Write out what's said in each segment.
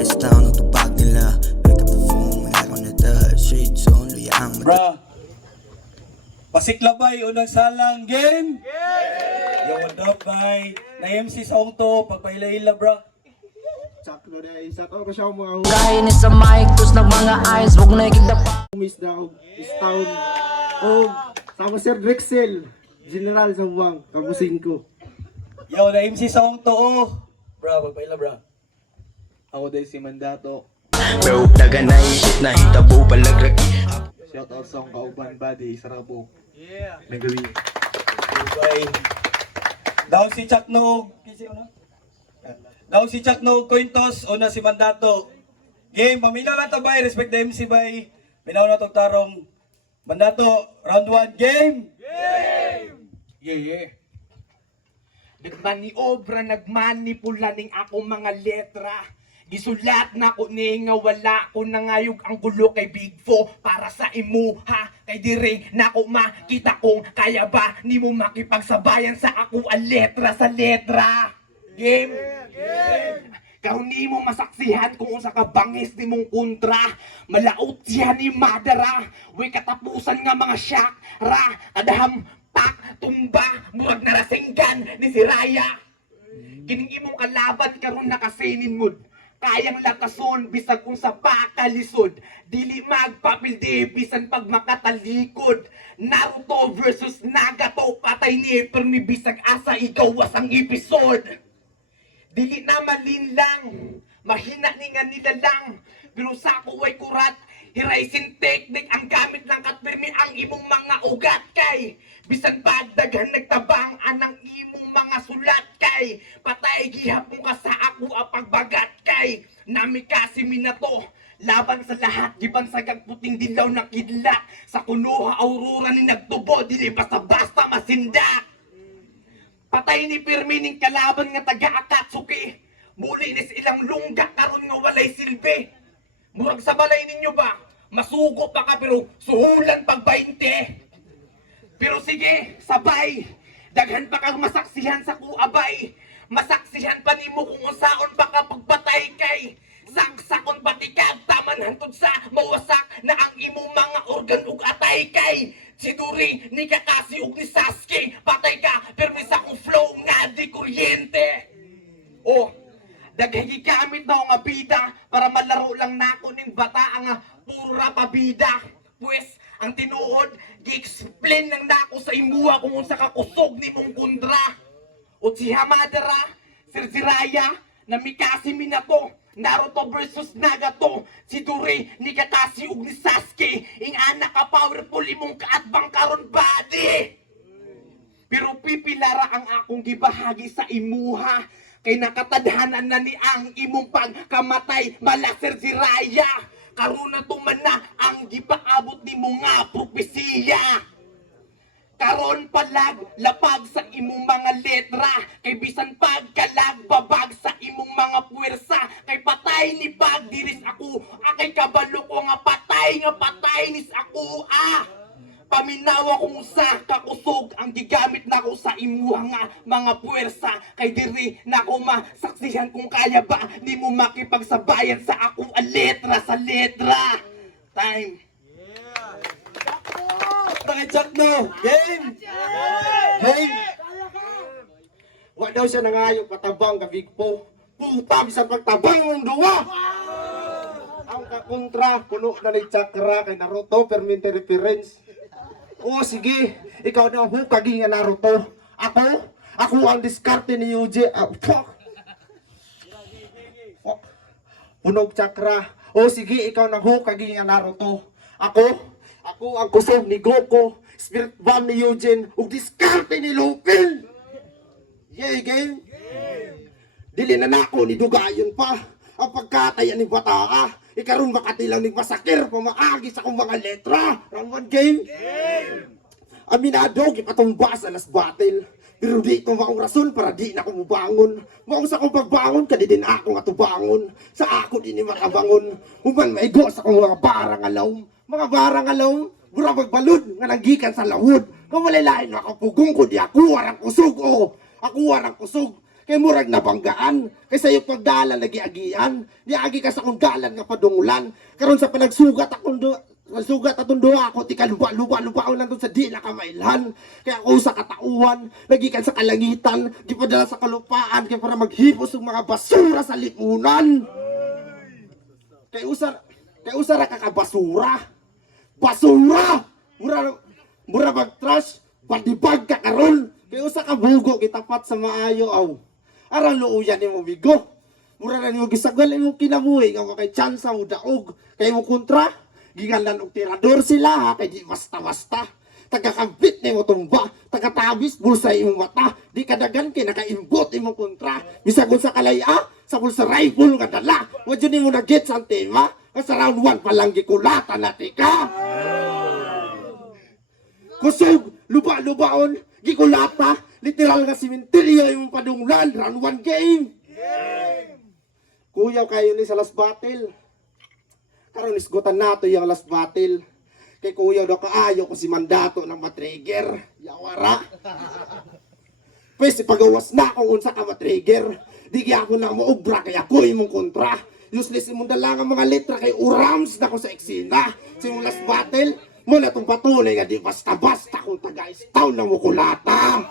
Best down ang tupag nila. Pick up the phone when I on the street zone. Luyang Bra, pasiklabay unang salang game. Yo, what up, bay? Na-MC song to, pagpaila-ila, bra. Sakto na isa to ko siya mga Kahinis sa mic, tus ng mga eyes, wag na ikigdapa. humis daw is town. Sama Sir Drexel, General sa buwang, kabusin ko. Yo, na-MC song to, oh. Bra, pagpaila, bra. Ako din si Mandato. Bro, dagan na isip na hitabo palagraki. Shout out sa akong kauban buddy, Sarabo. Yeah. Nagawi. Bye. Daw si Chuck Nog. Daw si Chuck Nog, Cointos, una si Mandato. Game, paminaw na to, bay. Respect the MC, bay. Minaw na tong tarong. Mandato, round 1, game! Yeah. Nagmaniobra, nagmanipula ning ako mga letra. Gisulat na ko ni nga wala ko nangayog ang gulo kay Big Fo para sa imuha. Kay dire na ko makita kung kaya ba ni mo makipagsabayan sa ako ang letra sa letra. Game? Karon ni mo masaksihan kung sa kabangis ni mong kontra. Malaot siya ni Madara. Way katapusan nga mga shock ra. Kadaham pak tumba murag narasinggan ni si Raya. Kining imong kalaban karon nakasinin mood. Kayang lakason bisag kung sa pakalisod. Dili magpapildi bisan pag makatalikod. Naruto versus Nagato, patay ni permi bisag asa ikaw wasang episode. Dili na malinlang, mahina ni nga nila lang. Pero sa ako ay kurat, hiraisin technique ang gamit ng katpirmi ang imong mga ugat kay. Bisan bagdagan nagtabang anang imong mga sulat kay. Patay gihapon ka sa ako ang pagbagat kay. Nami kasi minato, laban sa lahat, giban sa puting dilaw na kidlat. Sa kunuha aurora ni nagtubo, dili basta-basta masindak. Patay ni Pirmi ning kalaban nga taga-Akatsuki. Muli ni ilang lungga karon nga walay silbi. Murag sa balay ninyo ba? Masugo pa ka pero suhulan pag 20. Pero sige, sabay. Daghan pa kang masaksihan sa kuabay. Masaksihan pa nimo kung unsaon pa ka pagpatay kay. Saksakon batikag taman hantod sa mawasak na ang imong mga organ ug atay kay. Si Duri ni Kakasi ug ni Sasuke patay ka pero sa akong flow nga di kuryente. Oh, daghay gigamit na nga bida para malaro lang nako ning bata ang pura pabida. Pues ang tinuod gi-explain lang nako sa imuha kung unsa ka kusog nimong kundra. O si Hamadara, Sir Jiraya, na Mikasi Minato, Naruto versus Nagato, si Duri ni Kakashi ug ni Sasuke, ing anak ka powerful imong kaatbang karon body. Pero pipilara ang akong gibahagi sa imuha, kay nakatadhanan na ni ang imong pagkamatay mala Sir Jiraya. Karon na tuman na ang gipaabot nimo nga propesiya. Karon palag lapag sa imong mga letra, kay bisan pagkalag babag sa imong mga puwersa, kay patay ni bag diris ako, akay kabalo ko nga patay nis ako Paminawa kung sa kakusog ang gigamit nako sa imuha nga mga puwersa, kay diri nako masaksihan kung kaya ba nimo makipagsabayan sa ako ang letra sa letra. Time. Bakit Chuck Nog? Game! Game! Wa daw siya nangayo patabang ka Big Po. Puta bisan pagtabang mong duwa. Ang kakontra puno na ni Chakra kay Naruto permanent reference. O sige, ikaw na hukagi nga Naruto. Ako ang diskarte ni Yuji. Fuck. Punog Chakra. O sige, ikaw na hukagi nga Naruto. Ako ang kusog ni Goku, Spirit Bomb ni Eugene, ug diskarte ni Lupin. Yay, game. Dili na nako ni dugayon pa. Ang pagkatayan ni Bataka, ikaron makatilang ni masakir pamaagi sa akong mga letra. Round 1 game. Aminado gipatumbas alas battle. Pero di ko maong rason para di na ako mubangon. Maong sa akong pagbangon, kadi din ako nga tubangon. Sa ako din ni makabangon. Human maigo sa akong mga barang alawm. Mga barang alawm, mura magbalod nga nagikan sa lawod. Kung malalain na kapugong ko di ako warang kusog. Ako warang kusog. kay murag nabanggaan, kay sayo pagdalan nagiagian, niagi ka sa kong dalan nga padungulan, karon sa panagsugat akong sugat atong duha ako, ti kaluba-luba-lubaon lang sa di na kamailhan. Kaya ako sa katauhan, nagikan sa kalangitan, gipadala sa kalupaan, kaya para maghipos ng mga basura sa lipunan. Kaya usara kakabasura. Basura! Mura mag-trash, padibag ka karon. Kaya usa ka bugo, gitapat sa maayo, aw. Aral luuyan ni mo bigo. Mura na ni mo gisagal mo kinabuhi, nga kay tsansa mo daog. Kaya mo kontra, gigalan og tirador sila ha, kay di basta-basta. Tagakabit ni mo tumba, tagatabis bulsa imong mata, di kadagan kay nakaimbot imong kontra. Bisag sa kalaya, sa bulsa rifle nga dala, wadyo ni mo na-get sa tema, sa round 1 pa lang gikulata na tika. Kusog, luba-lubaon, gikulata, literal nga simenteryo imong padunglan, round 1 game. Kuyaw kayo ni sa last battle. Karon isgutan nato yung last battle. Kay kuya daw kaayo ko si mandato ng matrigger. Yawara. Pwes ipagawas na kung unsa ka matrigger. Di kaya ako na maubra kaya ko imong kontra. Useless imong dalang ang mga letra kay urams na ko sa eksena. Sa imong last battle, muna itong patuloy nga di basta-basta kung taga-istaw na mukulata.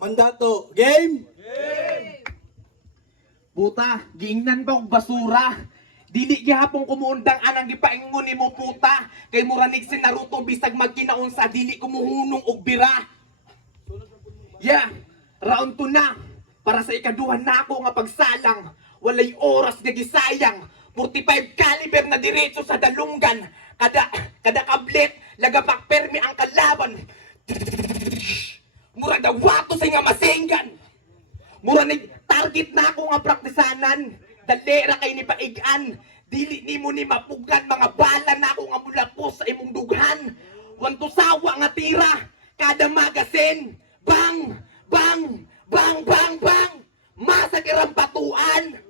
Mandato, game! Puta, giingnan ba og basura? Dili gihapon kumuundang anang gipaingon nimo puta. Kay muranig si Naruto bisag magkinaon sa dili kumuhunong og bira. Yeah, round 2 na. Para sa ikaduha na ako nga pagsalang. Walay oras nga gisayang. 45 caliber na diretso sa dalunggan. Kada kablet, lagapak permi ang kalaban. Mura daw wato sa nga masenggan. Mura ni target na ako nga praktisanan. Dalera kay ni paigan. Dili ni mo ni mapugan. Mga bala na ako nga mulapos sa imong dughan. Wanto sawa nga tira. Kada magasin. Bang! Bang! Bang! Bang! Bang! Masakirang batuan.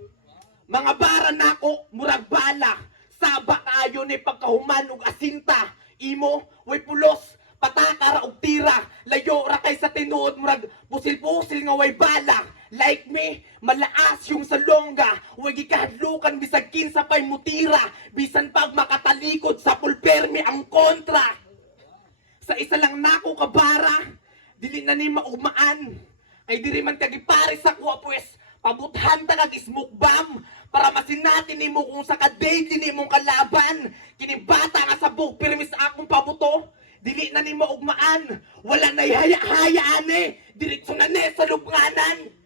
Mga bara na ako. Murag bala. Saba kayo ni pagkahuman ug asinta. Imo, way pulos. Patakara og tira. Layo ra kay sa tinuod. Murag pusil-pusil nga way bala. Like me, malaas yung salongga. Huwag ikahadlukan bisag kinsa pa'y mutira. Bisan pag makatalikod sa pulpermi ang kontra. Sa isa lang nako kabara, dili na ni maugmaan. Kay diri man kagipare sa kuha pues, pabuthan ta kag smoke bomb. Para masinati ni mo kung sa ka-date ni mong kalaban. Kinibata nga sa bug, pirmis akong pabuto. Dili na ni maugmaan. Wala na'y haya-hayaan eh. Diretso na ne sa lubnganan.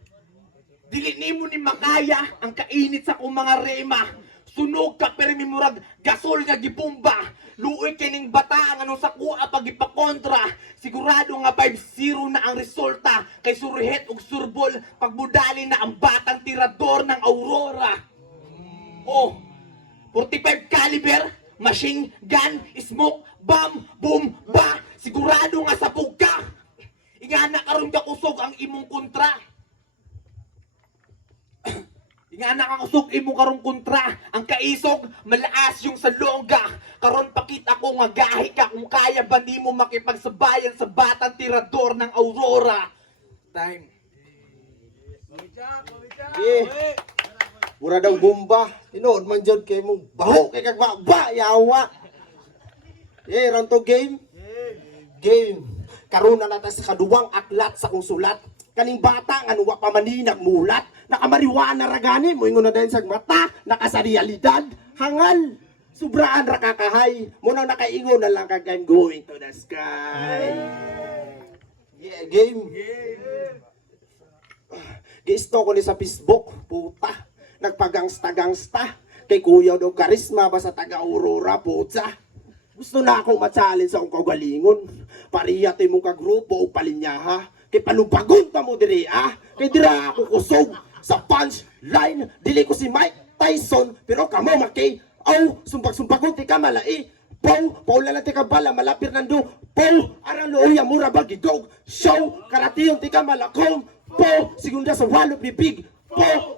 Dili nimo ni makaya ang kainit sa akong mga rema. Sunog ka pero murag gasol nga gibomba. Luoy kining bata ang ano sa kuha pag ipakontra. Sigurado nga 5-0 na ang resulta. Kay surihet ug surbol pagbudali na ang batang tirador ng Aurora. Oh, 45 caliber, machine gun, smoke, bomb, boom, ba. Sigurado nga sabog ka. Ingana karon ka kusog ang imong kontra. Nga nakakusog imo karong kontra. Ang kaisog, malaas yung sa longga. Karon pakita ko nga gahi ka kung kaya ba di mo makipagsabayan sa batang tirador ng Aurora. Time. Mura daw bomba. Tinood man dyan kay mong baho kay kag ba yawa. Round to game. Game. Karon na nata sa kaduwang aklat sa kong sulat. Kaning bata nga nuwa pa maninag mulat. Nakamariwana ragani mo ingon na dahil sa mata. Nakasa realidad. Hangal. Sobraan ra kakahay. Muna nakaingon na lang kag I'm going to the sky. Yeah, game. Gisto ko ni sa Facebook. Puta. Nagpagangsta-gangsta. Kay kuya daw karisma ba sa taga-Aurora, puta. Gusto na akong matsalin sa akong kagalingon. Pariya tayo mong kagrupo o palinyaha. Kay panubagon ta mo diri Kay dira ako kusog sa punchline. Dili ko si Mike Tyson. Pero kamo makay. Sumpag-sumpagon ti ka malai. Paula na ti ka bala malapir nando. Aran looya mura bagidog. Show karatiyong ti ka malakom. Segunda sa walop ni Big.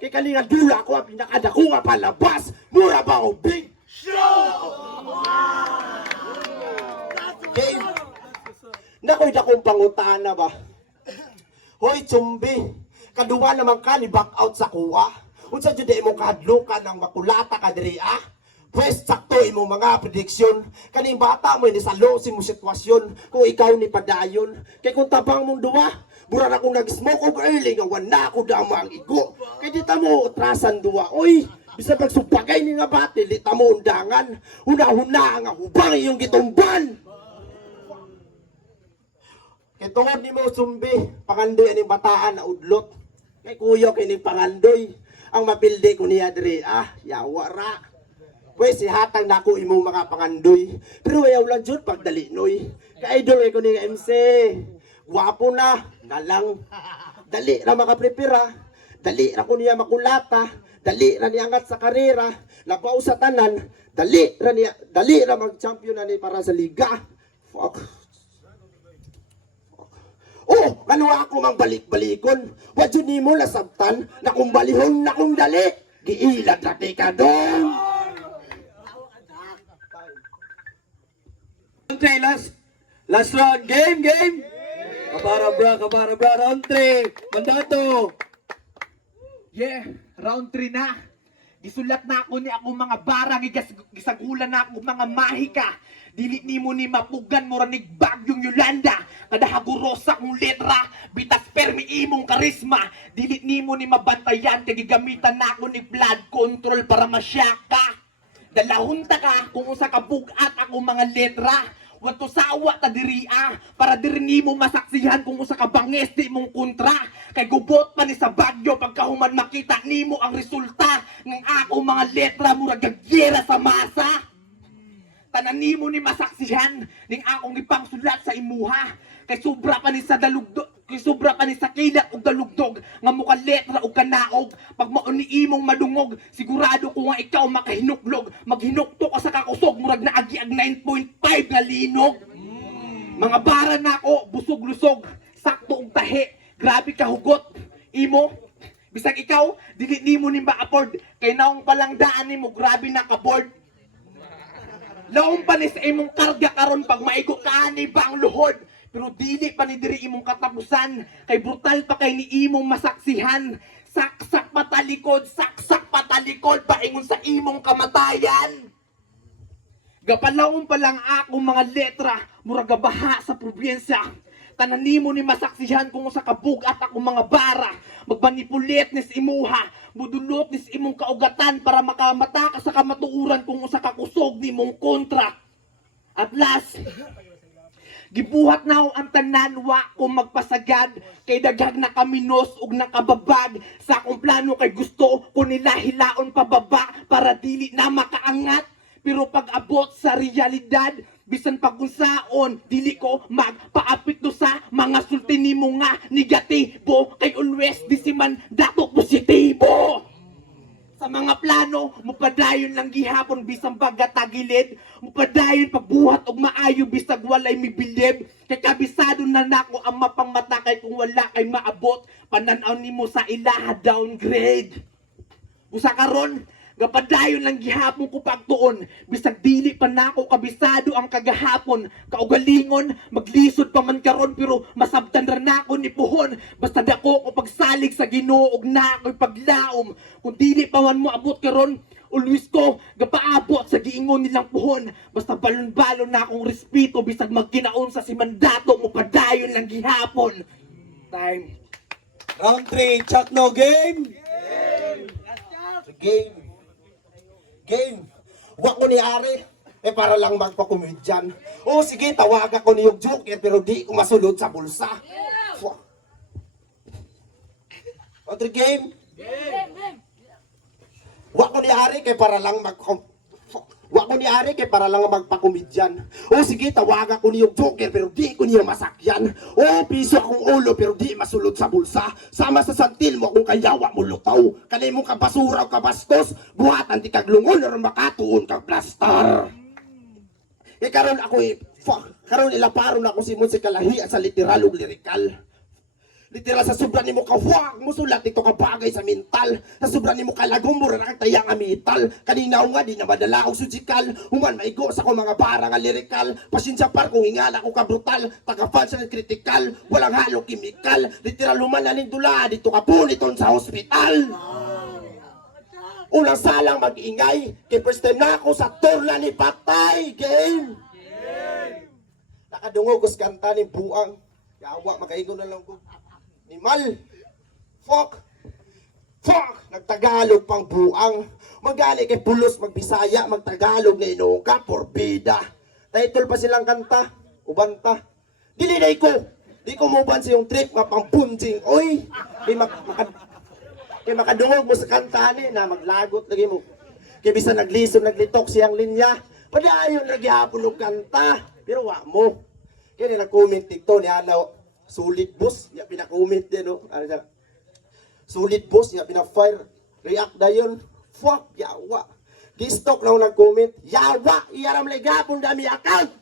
Kay kalinga dula ko ang pinakadako nga palabas. Mura ba o Big Show? Okay. Nakoy dakong pangutana ba? Hoy, Chumbi, kaduwa naman ka ni back out sa kuha. Unsa jud imo kahadlukan ng makulata ka diri ah? Pwes sakto imo mga prediksyon. Kaning bata mo ni salo si mo sitwasyon kung ikaw ni padayon. Kay kung tabang mong duwa, buran akong nag-smoke of early nga wala ako dama ang igo. Kay di ta mo utrasan duwa. Oy, bisa pagsupagay ni nga bati, di ta mo undangan. Una-huna nga hubang iyong gitumban. Kay tungod ni mo Sumbi, pangandoy aning bataan na udlot. Kay kuyo kay ning pangandoy, ang mapildi ko niya diri ah, yawa ra. Pwes ihatag na ako imong mga pangandoy. Pero ayaw lang jud pagdali noy. Ka-idol ko ni MC. Guwapo na, nalang. Dali ra makaprepara. Dali ra ko niya makulata. Dali ra niya angat sa karera. Labaw sa tanan. Dali ra mag-champion na ni para sa liga. Fuck. Oh, ano ako mang balik-balikon. Wadyo ni mo nasabtan na kung balihon na kung dali. Giilad na ka dong. Okay, last round. Game. Kabara bra. Round 3. Mandato. Yeah, round 3 na. Gisulat na ako ni akong mga barang, gisagulan na ako mga mahika. Dili nimo ni mapugan mo ranig bagyong Yolanda. Kada hagurosa kong letra, bitas permi imong karisma. Dili nimo ni mabantayan, kay gigamitan na ako ni blood control para masyaka. Dalahunta ka kung usa ka bugat akong mga letra. Wato sawa ta diri para diri nimo masaksihan kung usa ka banges di mong kontra. Kay gubot pa ni sa bagyo pagkahuman makita nimo ang resulta ng akong mga letra murag gagyera sa masa. Tanan nimo ni masaksihan ning akong ipangsulat sa imuha. Kay sobra pa ni sa dalugdog, kay sobra pa ni sa kilat ug dalugdog nga muka letra ug kanaog. Pag mao ni imong madungog, sigurado ko nga ikaw makahinuklog. Maghinukto ka sa kakusog murag naagi ag 9.5 nga linog. Mga bara na ako, busog-lusog, sakto og tahi, grabe ka hugot. Imo, bisag ikaw, dili nimo ni ma-afford. Kay naong palang daan nimo, grabe na ka-board. Laong pa ni sa imong karga karon pag maigo ka ni ba ang luhod. Pero dili pa ni diri imong katapusan. Kay brutal pa kay ni imong masaksihan. Saksak patalikod, paingon sa imong kamatayan. Gapalawon pa lang akong mga letra, murag gabaha sa probinsya. Tanan nimo ni masaksihan kung sa kabug at akong mga bara. Magbanipulit nis imuha, budulot nis imong kaugatan para makamata ka sa kamatuuran kung sa kakusog ni mong kontra. At last, gibuhat na ako ang tananwa kung magpasagad. Kay daghag na kaminos ug nakababag. Sa akong plano kay gusto ko nila hilaon pababa para dili na makaangat. Pero pag abot sa realidad, bisan pagunsaon, dili ko magpaapit do sa mga sulti nimo nga negatibo. Kay always di si man dato positibo. Sa mga plano, mupadayon lang gihapon bisang bagatagilid. Mupadayon pagbuhat og maayo bisag walay mibilib. Kay kabisado na nako ang mapangmata kay kung wala kay maabot. Pananaw nimo sa ilaha downgrade. Usa karon, gapadayon lang gihapon ko pagtuon. Bisag dili pa nako kabisado ang kagahapon. Kaugalingon, maglisod pa man karon pero masabtan ra nako ni puhon. Basta dako ko pagsalig sa Ginoo ug nako'y paglaom. Kung dili pa man mo abot karon, always ko gapaabot sa giingon nilang puhon. Basta balon-balon na akong respeto bisag magkinaon sa si mandato mo padayon lang gihapon. Time. Round 3. Chuck no game. Game. Wa ko ni Ari. Para lang magpakomedyan. O sige, tawag ako ni yung Joker pero di ko masulod sa bulsa. Other game. Wa ko ni Ari kay para lang magpakomedyan. O sige, tawag ako ni yung Joker pero di ko niya masakyan. O piso akong ulo pero di masulod sa bulsa. Sama sa santil mo kung kayawa mo lutaw. Kanay mo kabasura o kabastos, buhatan ti kaglungon or makatuon kag plaster. Karon ako karon ilaparon ako si Monse Kalahi sa literal ug lirikal. Literal sa sobra nimo ka huwag mo sulat dito ka bagay sa mental. Sa sobra nimo ka lagom mura na kagtayang amital. Kanina nga di na madala og surgical. Human maigo sa ko mga bara nga lyrical. Pasensya par kung hingala ko ka brutal. Taga-fans na critical. Walang halong chemical. Literal human na dula dito ka puniton sa hospital. Unang salang mag-ingay. Kay first time na ako sa tour na ni Patay. Game! Nakadungog ko sa kanta ni Buang. Yawa, makaigo na lang ko. Nimal! Fuck! Fuck! Nagtagalog pang Buang. Magali kay Pulos, magbisaya, magtagalog na inuka, porbida. Title pa silang kanta. Ubanta. Dilinay ko! Di ko muban sa yung trip nga pang punching. Oy! Kay makadungog mo sa kanta ni na maglagot lagi mo. Kay bisa naglisom naglitok siyang linya. Padayon lagi hapon og kanta. Pero wa mo. Kaya nag-comment dito ni Alaw. Sulit boss, ya pina-comment din no. Ano siya? Sulit boss, ya pina-fire. React na yun. Fuck, yawa. Gistok na ako nag-comment. Yawa, iyaram legapon dami account.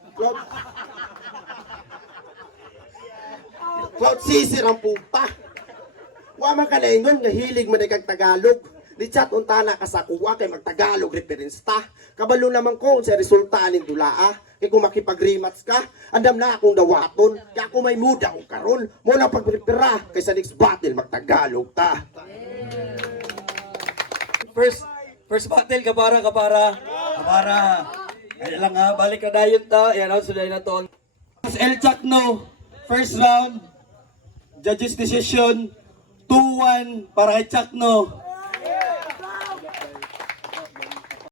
Cloud sisir ang puta. Wa man ka na ingon nga hilig man kag Tagalog. Di chat unta na ka sa kuwa kay magtagalog reference ta. Kabalo naman ko sa resulta aning dulaa. Kay kung makipag-rematch ka, andam na akong dawaton. Kaya ako may muda o karon. Mo na pagprepara kay sa next battle magtagalog ta. First battle, kapara. Kaya lang ha, balik na dayon ta. Yan, suday na to. El Chacno, first round. Judges decision, 2-1 para kay Chacno.